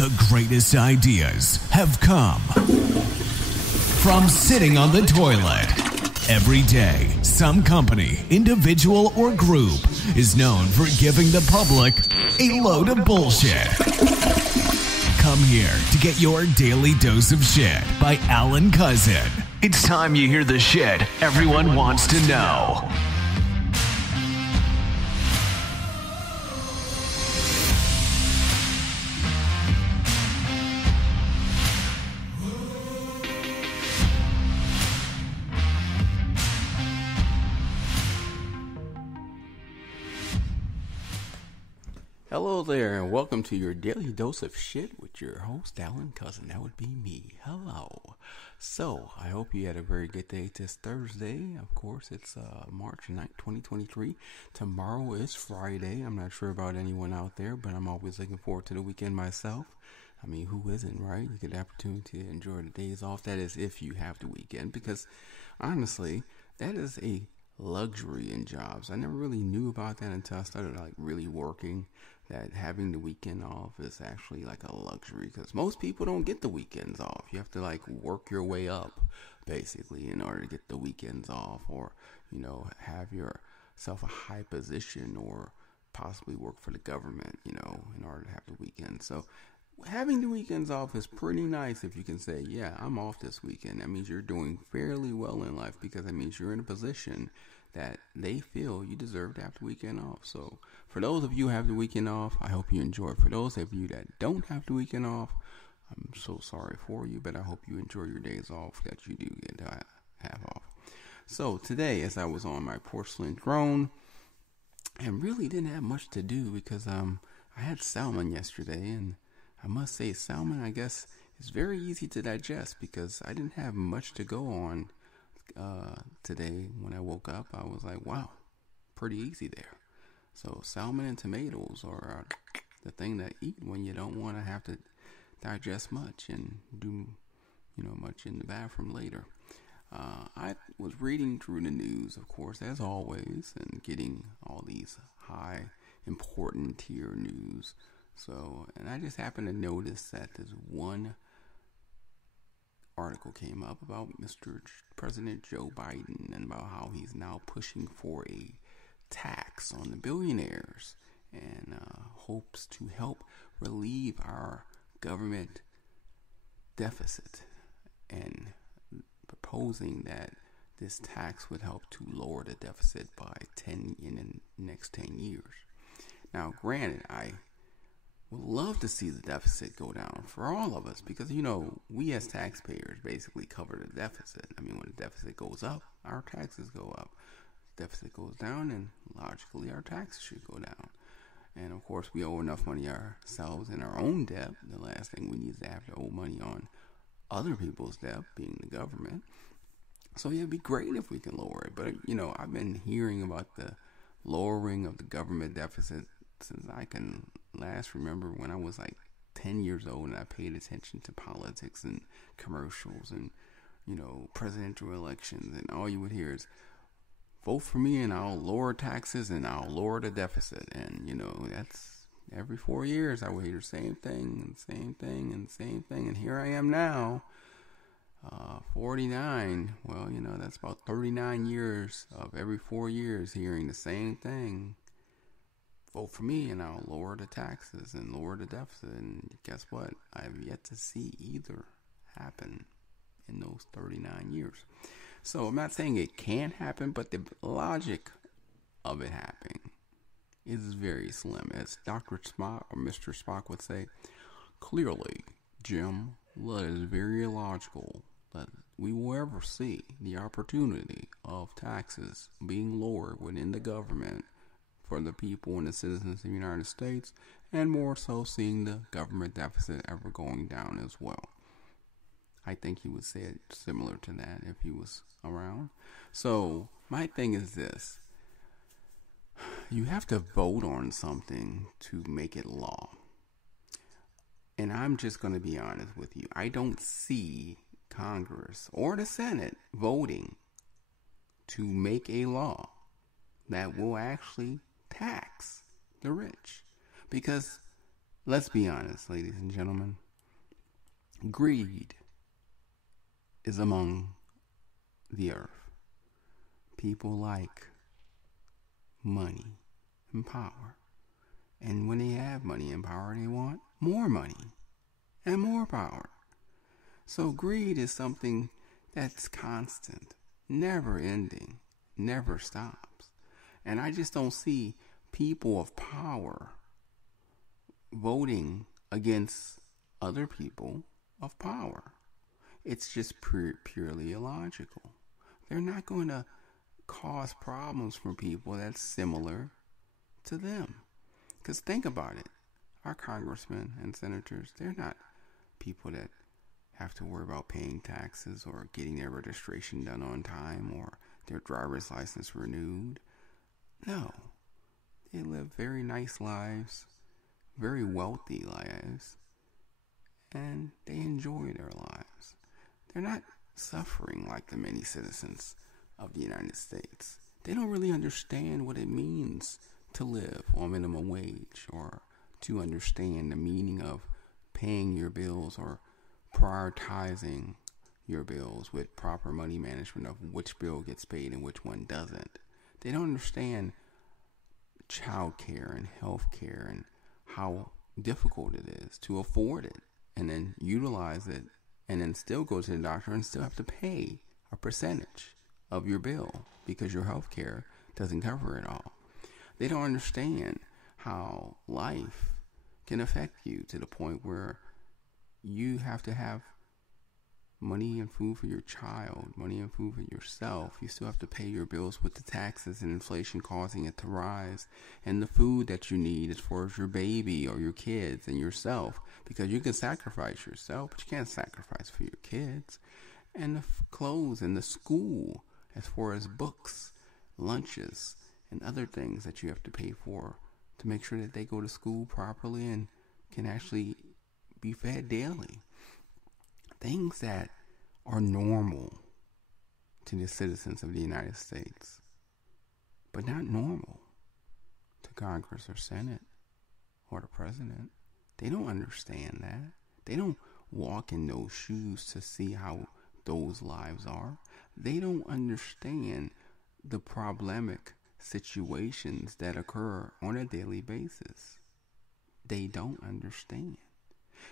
The greatest ideas have come from sitting on the toilet. Every day, some company, individual, or group is known for giving the public a load of bullshit. Come here to get your daily dose of shit by Alan Cousin. It's time you hear the shit everyone wants to know. Hello there, and welcome to your daily dose of shit with your host, Alan Cousin. That would be me. Hello. So, I hope you had a very good day this Thursday. Of course, it's March 9th, 2023. Tomorrow is Friday. I'm not sure about anyone out there, but I'm always looking forward to the weekend myself. I mean, who isn't, right? You get the opportunity to enjoy the days off. That is if you have the weekend, because honestly, that is a luxury in jobs. I never really knew about that until I started really working, that having the weekend off is actually like a luxury, because most people don't get the weekends off. You have to work your way up basically in order to get the weekends off, or have yourself a high position, or possibly work for the government in order to have the weekend. So having the weekends off is pretty nice. If you can say, yeah, I'm off this weekend, that means you're doing fairly well in life, because that means you're in a position that they feel you deserve to have the weekend off. So for those of you who have the weekend off, I hope you enjoy it. For those of you that don't have the weekend off, I'm so sorry for you, but I hope you enjoy your days off that you do get to have off. So today, as I was on my porcelain throne, and really didn't have much to do, because I had salmon yesterday, and I must say, salmon, I guess, is very easy to digest, because I didn't have much to go on today. When I woke up, I was like, wow, pretty easy there. So salmon and tomatoes are the thing to eat when you don't want to have to digest much and do much in the bathroom later. I was reading through the news, of course, as always, and getting all these high important tier news. So, and I just happened to notice that this one article came up about Mr. President Joe Biden, and about how he's now pushing for a tax on the billionaires, and hopes to help relieve our government deficit, and proposing that this tax would help to lower the deficit by 10 in the next 10 years. Now, granted, I would love to see the deficit go down for all of us, because we as taxpayers basically cover the deficit. I mean, when the deficit goes up, our taxes go up. Deficit goes down, and logically our taxes should go down. And of course, we owe enough money ourselves in our own debt. The last thing we need is to have to owe money on other people's debt, being the government. So yeah, it'd be great if we can lower it. But I've been hearing about the lowering of the government deficit since I can last remember, when I was 10 years old, and I paid attention to politics and commercials and presidential elections, and all you would hear is, vote for me and I'll lower taxes and I'll lower the deficit. And that's every 4 years I would hear the same thing and same thing and same thing. And here I am now, 49. Well, that's about 39 years of every 4 years hearing the same thing. Vote for me and I'll lower the taxes and lower the deficit. And guess what? I have yet to see either happen in those 39 years. So I'm not saying it can't happen, but the logic of it happening is very slim. As Dr. Spock or Mr. Spock would say, clearly, Jim, that is very illogical that we will ever see the opportunity of taxes being lowered within the government for the people and the citizens of the United States, and more so seeing the government deficit ever going down as well. I think he would say it similar to that if he was around. So my thing is this: you have to vote on something to make it law. And I'm just going to be honest with you. I don't see Congress or the Senate voting to make a law that will actually tax the rich. Because let's be honest, ladies and gentlemen. Greed is among the earth. People like money and power. And when they have money and power, they want more money and more power. So greed is something that's constant, never ending, never stops. And I just don't see people of power voting against other people of power. It's just purely illogical. They're not going to cause problems for people that's similar to them. Because think about it. Our congressmen and senators, they're not people that have to worry about paying taxes or getting their registration done on time or their driver's license renewed. No. They live very nice lives, very wealthy lives, and they enjoy their lives. They're not suffering like the many citizens of the United States. They don't really understand what it means to live on minimum wage or to understand the meaning of paying your bills or prioritizing your bills with proper money management of which bill gets paid and which one doesn't. They don't understand child care and health care and how difficult it is to afford it and then utilize it and then still go to the doctor and still have to pay a percentage of your bill because your health care doesn't cover it all. They don't understand how life can affect you to the point where you have to have money and food for your child, money and food for yourself. You still have to pay your bills with the taxes and inflation causing it to rise. And the food that you need as far as your baby or your kids and yourself. Because you can sacrifice yourself, but you can't sacrifice for your kids. And the clothes and the school as far as books, lunches, and other things that you have to pay for to make sure that they go to school properly and can actually be fed daily. Things that are normal to the citizens of the United States, but not normal to Congress or Senate or the president. They don't understand that. They don't walk in those shoes to see how those lives are. They don't understand the problematic situations that occur on a daily basis. They don't understand.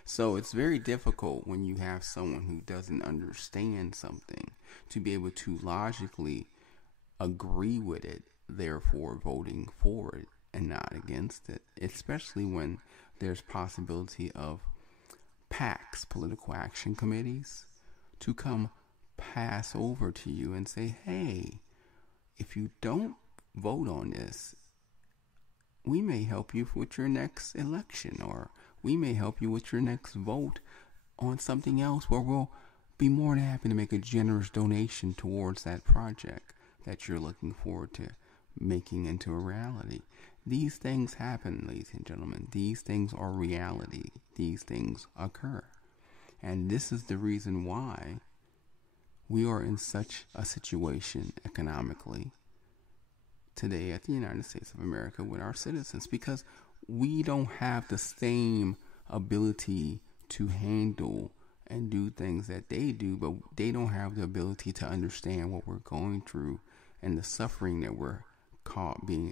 So it's very difficult when you have someone who doesn't understand something to be able to logically agree with it, therefore voting for it and not against it, especially when there's possibility of PACs, political action committees, to come pass over to you and say, hey, if you don't vote on this, we may help you with your next election, or we may help you with your next vote on something else where we'll be more than happy to make a generous donation towards that project that you're looking forward to making into a reality. These things happen, ladies and gentlemen. These things are reality. These things occur. And this is the reason why we are in such a situation economically today at the United States of America with our citizens, because we don't have the same ability to handle and do things that they do, but they don't have the ability to understand what we're going through and the suffering that we're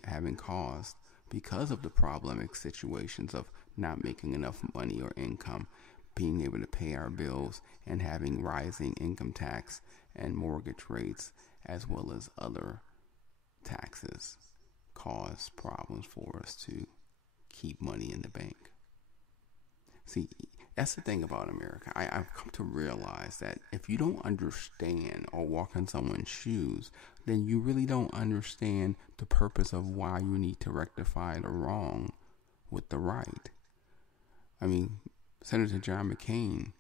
having caused because of the problematic situations of not making enough money or income, being able to pay our bills, and having rising income tax and mortgage rates, as well as other taxes, cause problems for us to keep money in the bank. See, that's the thing about America. I've come to realize that if you don't understand or walk in someone's shoes, then you really don't understand the purpose of why you need to rectify the wrong with the right. I mean, Senator John McCain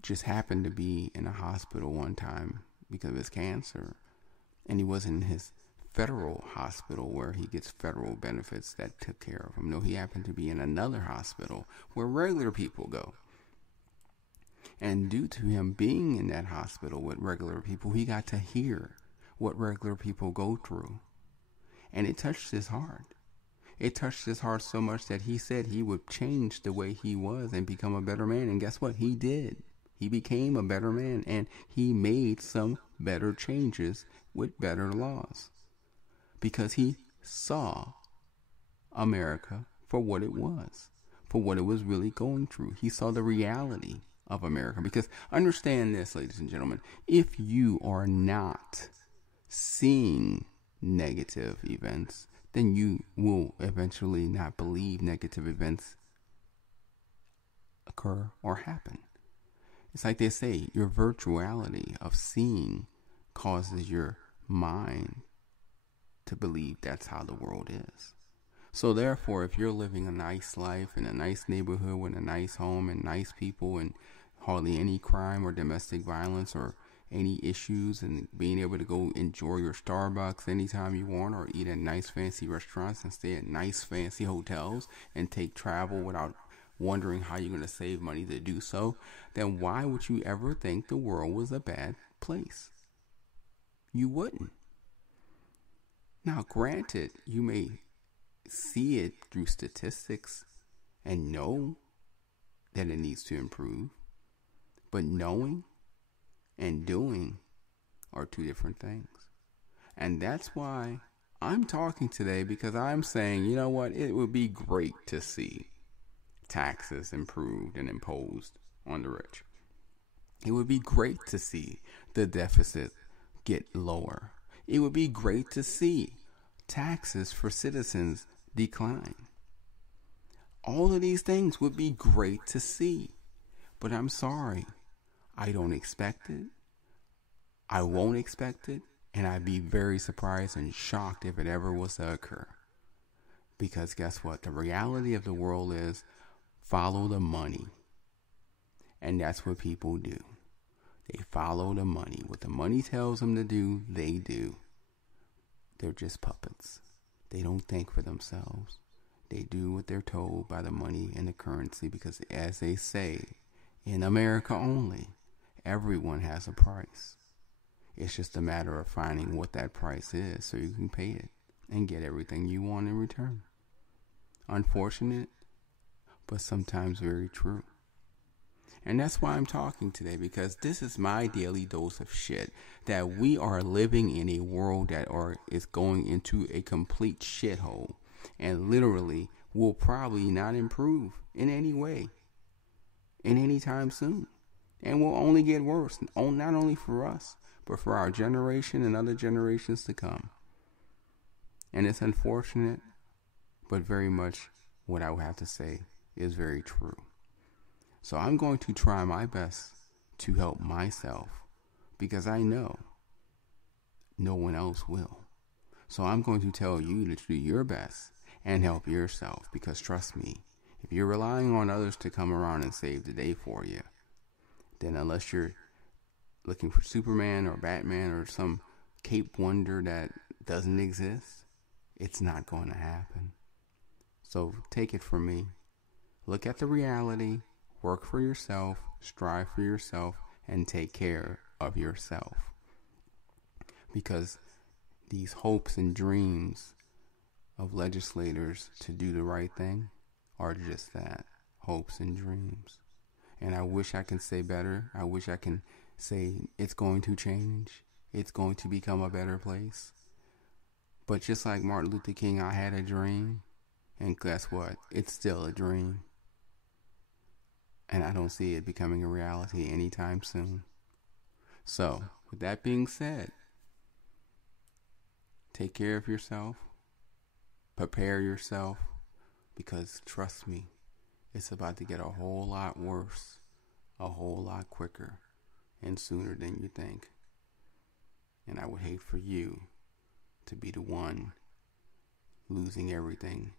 just happened to be in a hospital one time because of his cancer, and he was in his federal hospital where he gets federal benefits that took care of him. No, he happened to be in another hospital where regular people go. And due to him being in that hospital with regular people, he got to hear what regular people go through. And it touched his heart. It touched his heart so much that he said he would change the way he was and become a better man. And guess what? He did. He became a better man, and he made some better changes with better laws because he saw America for what it was, for what it was really going through. He saw the reality of America. Because understand this, ladies and gentlemen, if you are not seeing negative events, then you will eventually not believe negative events occur or happen. It's like they say, your virtuality of seeing causes your mind to believe that's how the world is. So therefore, if you're living a nice life in a nice neighborhood with a nice home and nice people and hardly any crime or domestic violence or any issues, and being able to go enjoy your Starbucks anytime you want, or eat at nice fancy restaurants and stay at nice fancy hotels and take travel without wondering how you're going to save money to do so, then why would you ever think the world was a bad place? You wouldn't. Now, granted, you may see it through statistics and know that it needs to improve, but knowing and doing are two different things. And that's why I'm talking today, because I'm saying, you know what, it would be great to see taxes improved and imposed on the rich. It would be great to see the deficit get lower. It would be great to see taxes for citizens decline. All of these things would be great to see. But I'm sorry, I don't expect it. I won't expect it. And I'd be very surprised and shocked if it ever was to occur. Because guess what? The reality of the world is follow the money. And that's what people do. They follow the money. What the money tells them to do, they do. They're just puppets. They don't think for themselves. They do what they're told by the money and the currency, because as they say, in America only, everyone has a price. It's just a matter of finding what that price is so you can pay it and get everything you want in return. Unfortunate, but sometimes very true. And that's why I'm talking today, because this is my daily dose of shit, that we are living in a world that is going into a complete shithole and literally will probably not improve in any way in any time soon, and will only get worse, not only for us, but for our generation and other generations to come. And it's unfortunate, but very much what I would have to say is very true. So I'm going to try my best to help myself, because I know no one else will. So I'm going to tell you to do your best and help yourself, because trust me, if you're relying on others to come around and save the day for you, then unless you're looking for Superman or Batman or some Cape Wonder that doesn't exist, it's not going to happen. So take it from me. Look at the reality, work for yourself, strive for yourself, and take care of yourself. Because these hopes and dreams of legislators to do the right thing are just that, hopes and dreams. And I wish I can say better. I wish I can say it's going to change. It's going to become a better place. But just like Martin Luther King, I had a dream. And guess what? It's still a dream. And I don't see it becoming a reality anytime soon. So, with that being said, take care of yourself. Prepare yourself. Because trust me, it's about to get a whole lot worse, a whole lot quicker, and sooner than you think. And I would hate for you to be the one losing everything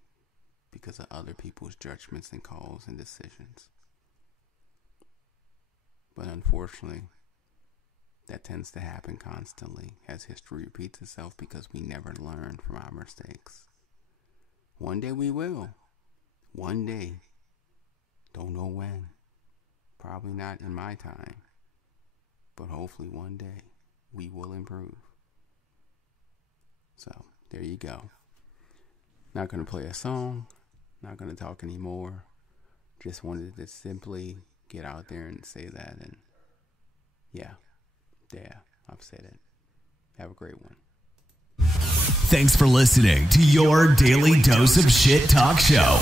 because of other people's judgments and calls and decisions. But unfortunately, that tends to happen constantly as history repeats itself, because we never learn from our mistakes. One day we will. One day. Don't know when. Probably not in my time. But hopefully one day we will improve. So, there you go. Not going to play a song. Not going to talk anymore. Just wanted to simply get out there and say that. And yeah, I've said it. Have a great one. Thanks for listening to your Daily Dose of Shit Talk Show.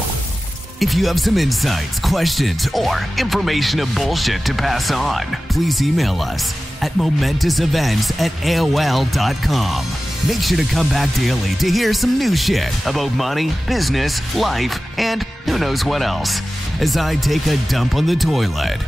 If you have some insights, questions, or information of bullshit to pass on, please email us at momentousevents@aol.com. Make sure to come back daily to hear some new shit about money, business, life, and who knows what else as I take a dump on the toilet.